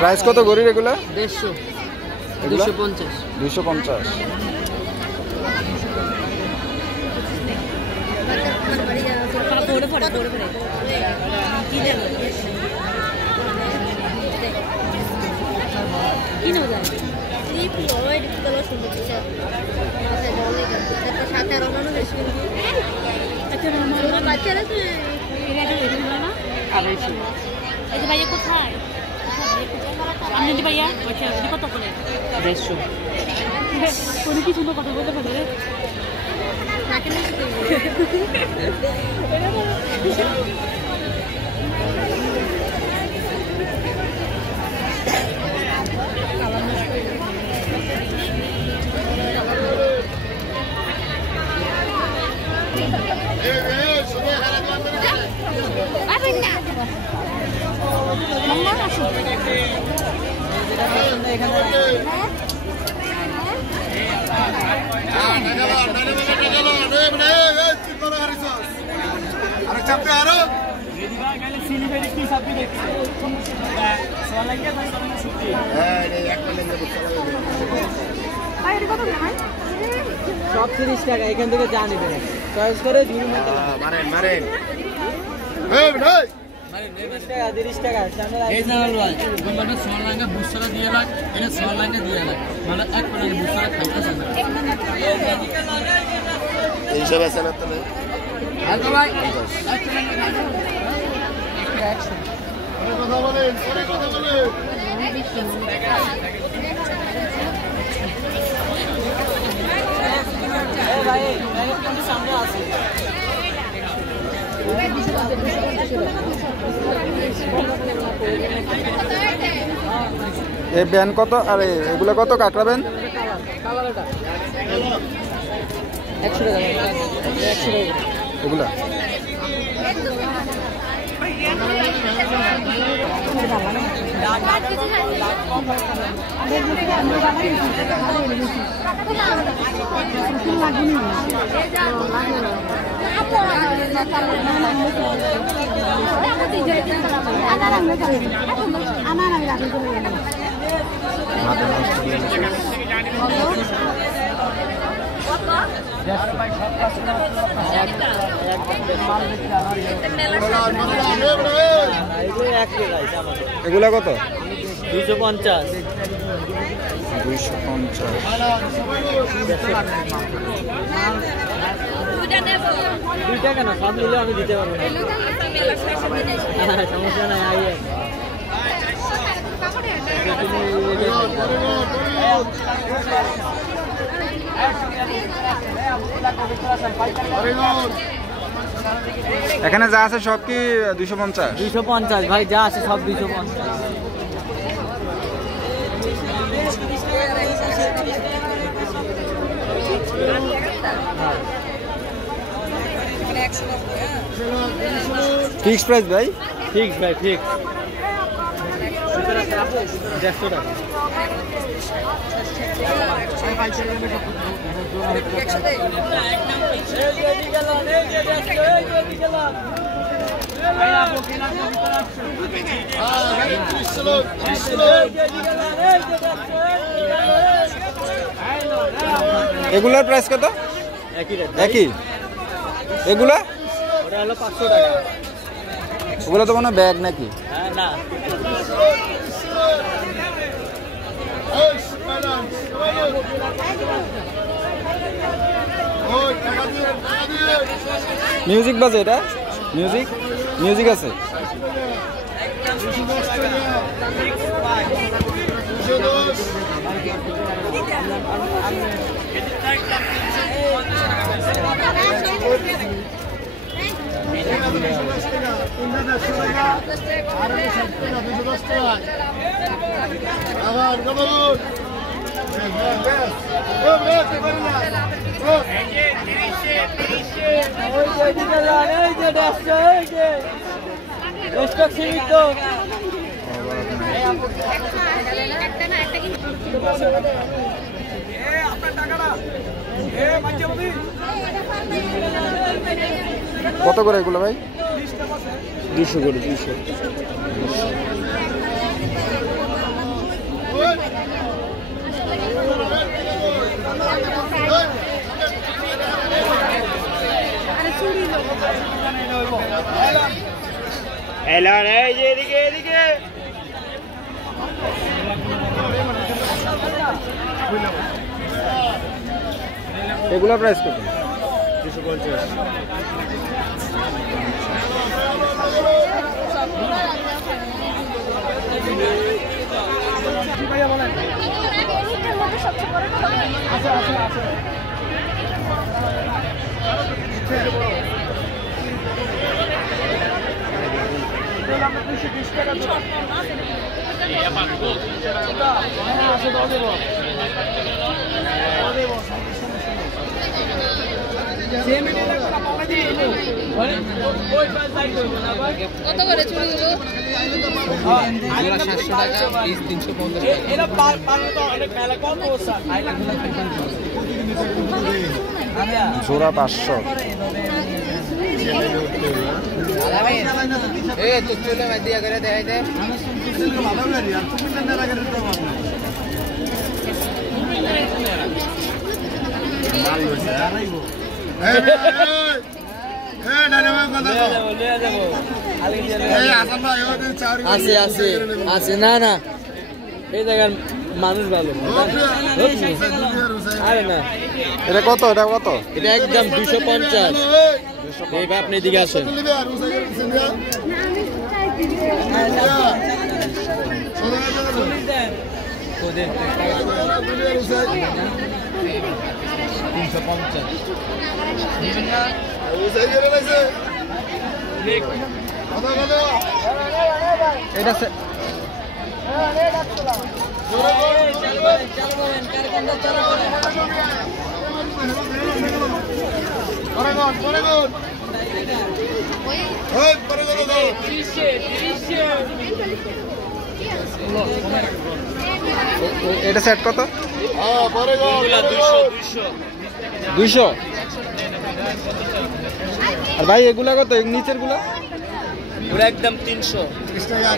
Price কত গরির এগুলা? 150 250 250। ভাইয়া কোথায় আপনি ভাইয়া কত করে? 150 কোনো কিছু না কথা বলতে পারে সব 30 টাকা এখান থেকে যা নেবেন চয়েস করে মারেন মারেন এই ভাই মারেন 30 টাকা এই জানাল ভাই মানে সোলাঙ্গা বুসরা দিয়ে লাগ এটা সোলাঙ্গা দিয়ে লাগ মানে এক মানে বুসরা খাইতেছে না এই সব আছে না তো আর তো ভাই কথা বলেন কথা বলেন ভাই সামনে আছে এই ব্যান কত আর এগুলো কত কাটরাবেন? 100 টাকা এগুলা এগুলা কত? 250 250 দুইটা কেন সব নিলে আমি দিতে পারবো না সমস্যা নাই আইয়ে এখানে যা আছে সব কি 250? 250 ভাই যা আছে সব 250 ফিক্স প্রাইস ভাই? ফিক্স ভাই ফিক্স 150 টাকা এগুলার প্রাইস কত? একই। এগুলা ওটা হলো 500 টাকা। ওগুলো তো মনে ব্যাগ নাকি? হ্যাঁ না মিউজিক বাজে এটা? মিউজিক আছে? কত করে এগুলো ভাই? 200 করে। 200 এগুলা প্রাইস কত? 250। কত করে চুড়িগুলো? 700 টাকা, পিস 350 টাকা। এরা পারো তো অনেক মেলা কত ওসা জোড়া 500। এ তো চলে ভাই দিয়া করে দেখাই দে। আছে না না এই জায়গার মানুষ ভালো আরে না এটা কত? এটা একদম 250। এই ভাই আপনি এদিকে আসেন। এটা এটা সেট কত? 200। আর ভাই এগুলা কত? নিচের গুলা পুরো একদম 300 টাকা।